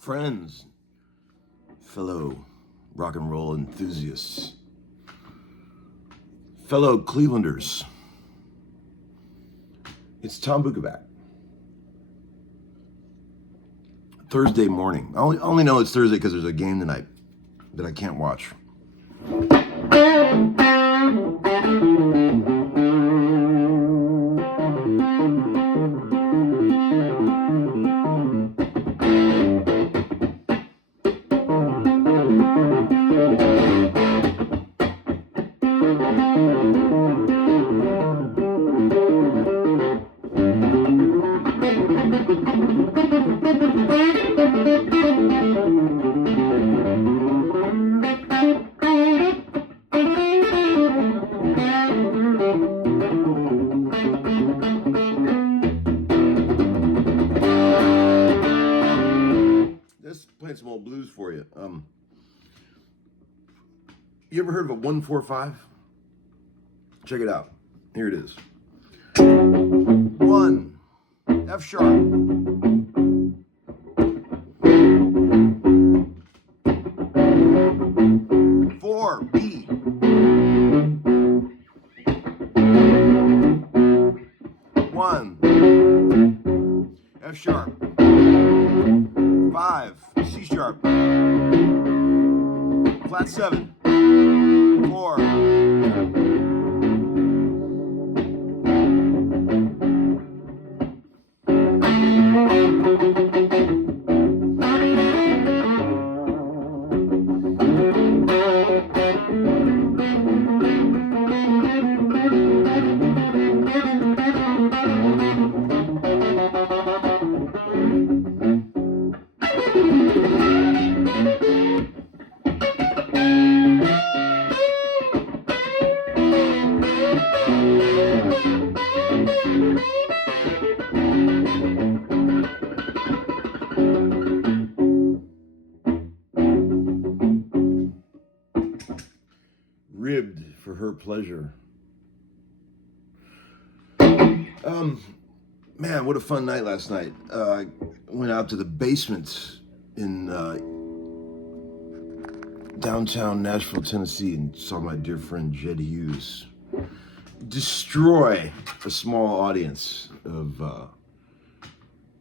Friends, fellow rock and roll enthusiasts, fellow Clevelanders, it's Tom Bukovac. Thursday morning. I only know it's Thursday because there's a game tonight that I can't watch. Playing some old blues for you. You ever heard of a 1-4-5? Check it out. Here it is. 1, F sharp. 4, B. 1, F sharp. 5, C sharp. Flat 7, 4. Ribbed for her pleasure. Man, what a fun night last night. I went out to the basement in downtown Nashville, Tennessee, and saw my dear friend Jedd destroy a small audience of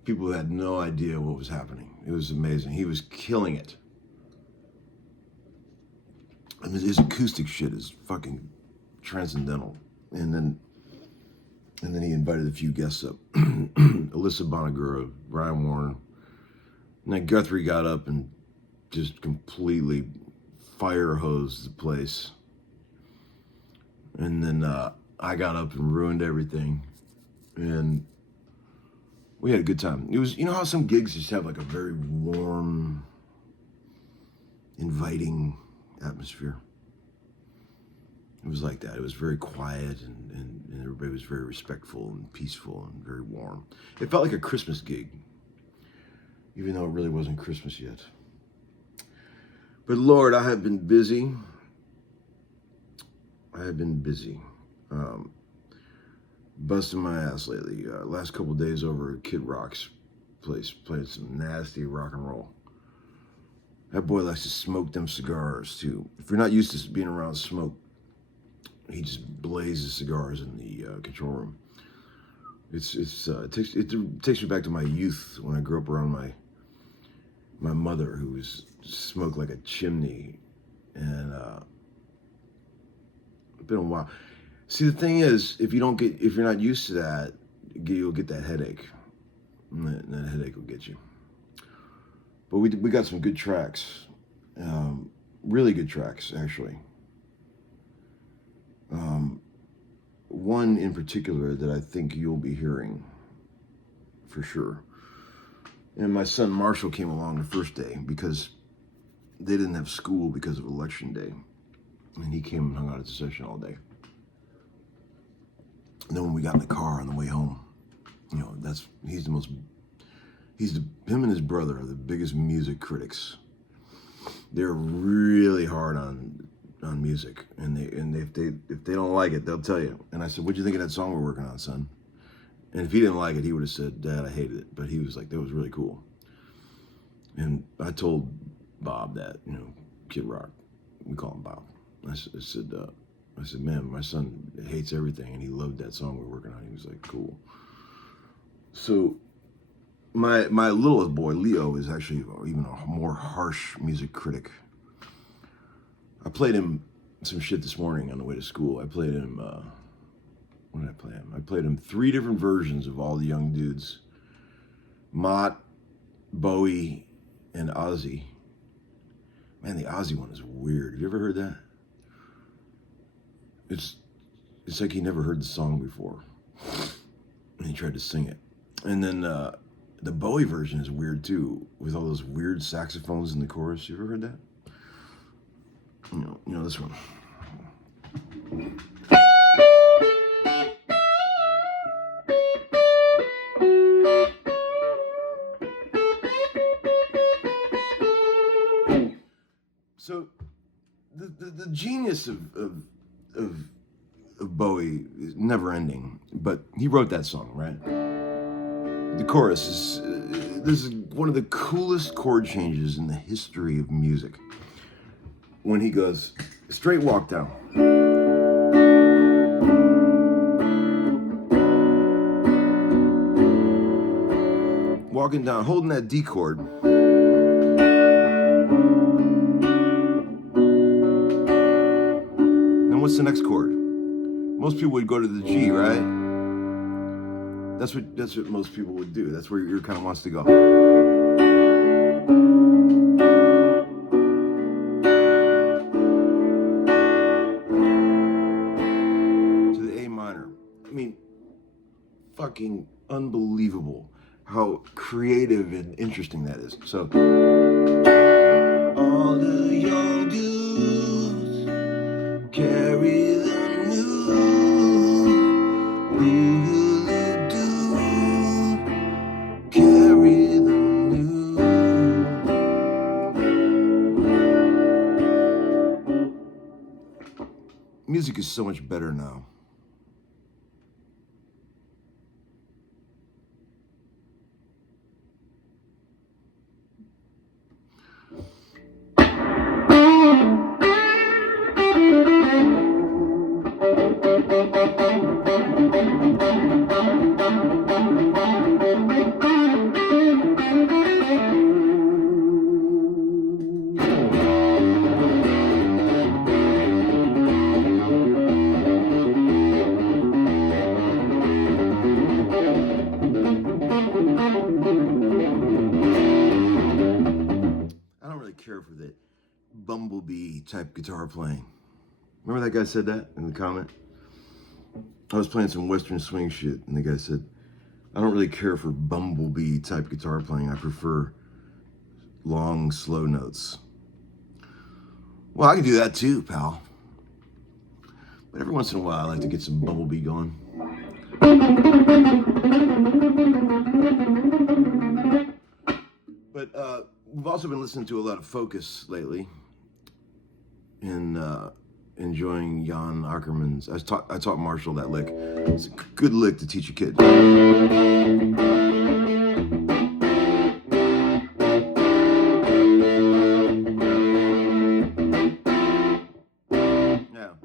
people who had no idea what was happening. It was amazing. He was killing it. I mean, his acoustic shit is fucking transcendental. And then he invited a few guests up. Alyssa Bonagura, Brian Warner. And then Guthrie got up and just completely fire hosed the place. And then I got up and ruined everything. And we had a good time. It was, you know how some gigs just have like a very warm, inviting atmosphere? It was like that. It was very quiet and everybody was very respectful and peaceful and very warm. It felt like a Christmas gig, even though it really wasn't Christmas yet. But Lord, I have been busy. Busting my ass lately. Last couple days over at Kid Rock's place, playing some nasty rock and roll. That boy likes to smoke them cigars too. If you're not used to being around smoke, he just blazes cigars in the control room. It takes me back to my youth when I grew up around my mother, who was smoked like a chimney, and it's been a while. See, the thing is, if you're not used to that, you'll get that headache, and that headache will get you. But we got some good tracks, really good tracks actually. One in particular that I think you'll be hearing for sure. And my son Marshall came along the first day because they didn't have school because of election day. And he came and hung out at the session all day. And then when we got in the car on the way home, him and his brother are the biggest music critics. They're really hard on music, and if they don't like it, they'll tell you. And I said, "What'd you think of that song we're working on, son?" And if he didn't like it, he would have said, "Dad, I hated it." But he was like, "That was really cool." And I told Bob that, Kid Rock, we call him Bob. I said, "Man, my son hates everything, and he loved that song we're working on." He was like, "Cool." So my littlest boy, Leo, is actually even a more harsh music critic. I played him some shit this morning on the way to school. I played him, what did I play him? I played him 3 different versions of all the young dudes. Mott, Bowie, and Ozzy. Man, the Ozzy one is weird. Have you ever heard that? It's like he never heard the song before. And he tried to sing it. And then the Bowie version is weird too, with all those weird saxophones in the chorus. You ever heard that? This one. So the genius of Bowie is never ending, but he wrote that song, right? The chorus is this is one of the coolest chord changes in the history of music. When he goes, straight walk down. Walking down, holding that D chord. Then what's the next chord? Most people would go to the G, right? That's what most people would do. That's where your ear kind of wants to go. Fucking unbelievable how creative and interesting that is. So all the young dudes carry the news. Boo-hoo-doo, carry the news. Music is so much better now. Care for the bumblebee type guitar playing. Remember that guy said that in the comment? I was playing some Western swing shit, and the guy said, "I don't really care for bumblebee type guitar playing. I prefer long, slow notes." Well, I can do that too, pal. But every once in a while, I like to get some bumblebee going. But we've also been listening to a lot of Focus lately, and enjoying Jan Ackerman's. I taught Marshall that lick. It's a good lick to teach a kid. Now,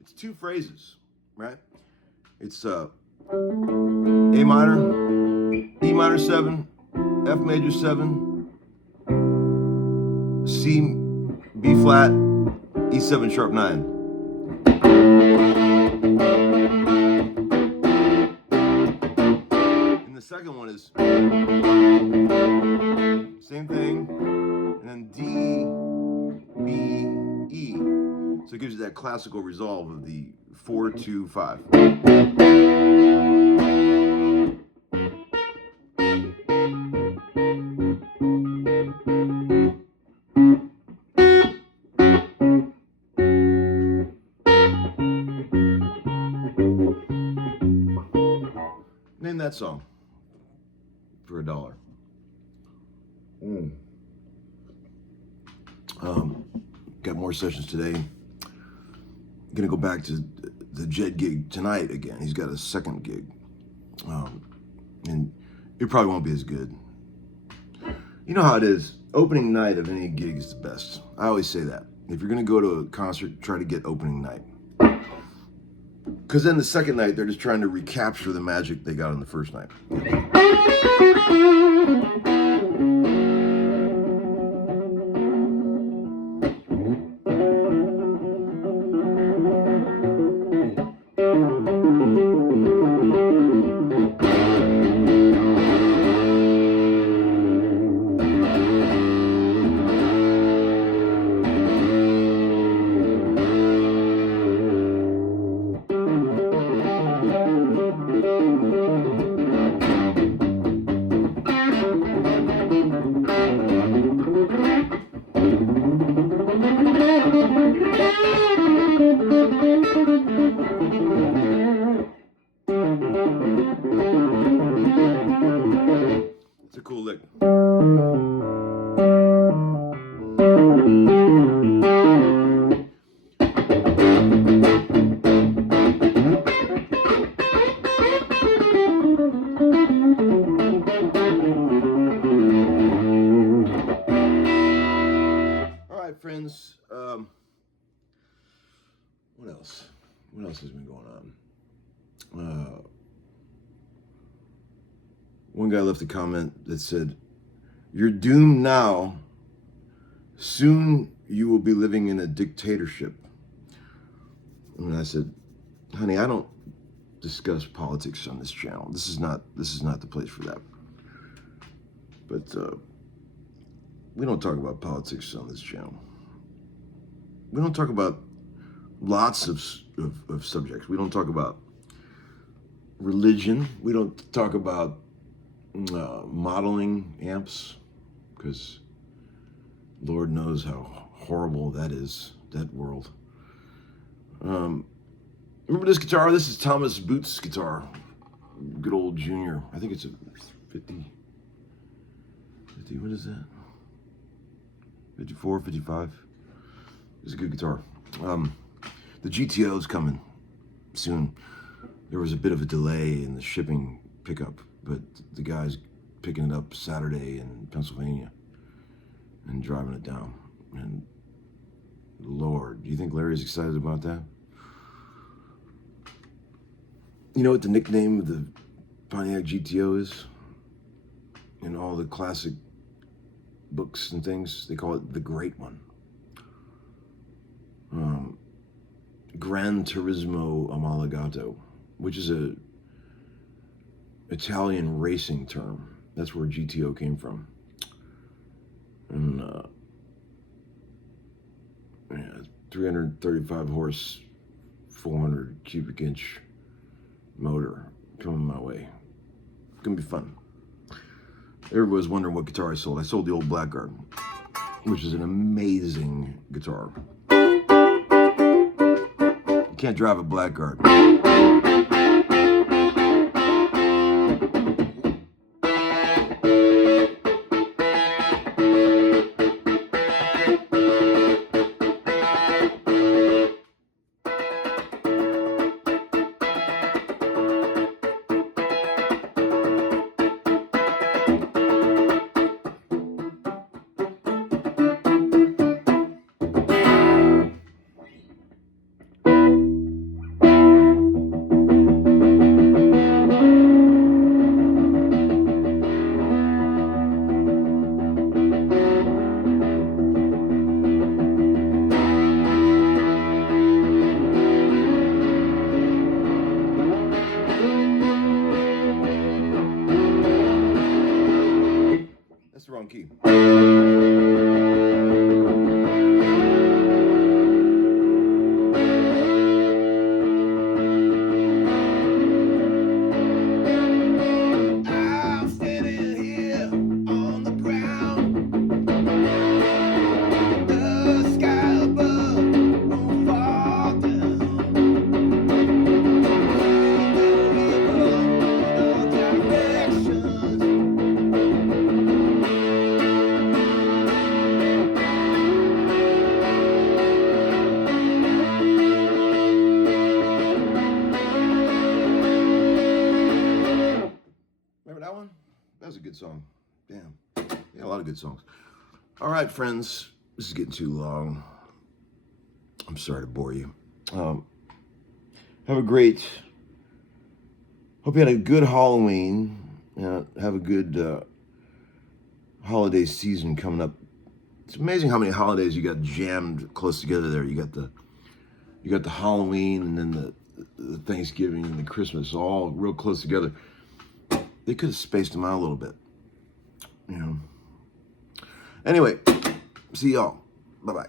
it's 2 phrases, right? It's A minor, E minor 7, F major 7, C, B flat, E7 sharp 9. And the second one is same thing, and then D, B, E. So it gives you that classical resolve of the 4-2-5. Name that song for $1. Got more sessions today. Gonna go back to the Jedd gig tonight again. He's got a second gig, and it probably won't be as good. You know how it is. Opening night of any gig is the best. I always say that. If you're gonna go to a concert, try to get opening night. Because then the second night, they're just trying to recapture the magic they got on the first night. It's a cool lick. All right, friends. What else? What else has been going on? One guy left a comment that said, "You're doomed now. Soon you will be living in a dictatorship." And I said, "Honey, I don't discuss politics on this channel. This is not the place for that." But we don't talk about politics on this channel. We don't talk about lots of subjects. We don't talk about religion. We don't talk about modeling amps, because Lord knows how horrible that is, that world. Remember this guitar? This is Thomas Boots' guitar. Good old Junior. I think it's a 50, what is that? 54, 55. It's a good guitar. The GTO is coming soon. There was a bit of a delay in the shipping pickup, but the guy's picking it up Saturday in Pennsylvania and driving it down. And Lord, do you think Larry's excited about that? You know what the nickname of the Pontiac GTO is? In all the classic books and things, they call it the Great One. Gran Turismo Omologato, which is a Italian racing term. That's where GTO came from. And 335 horse, 400 cubic inch motor coming my way. It's gonna be fun. Everybody's wondering what guitar I sold. I sold the old Blackguard, which is an amazing guitar. You can't drive a Blackguard. wrong key. I'm standing here on the ground. The sky above won't fall down. Remember that one? That was a good song. Damn. Yeah, a lot of good songs. All right, friends. This is getting too long. I'm sorry to bore you. Have a great... Hope you had a good Halloween. Have a good holiday season coming up. It's amazing how many holidays you got jammed close together there. You got the Halloween and then the Thanksgiving and the Christmas all real close together. They could have spaced them out a little bit, you know. Anyway, see y'all. Bye-bye.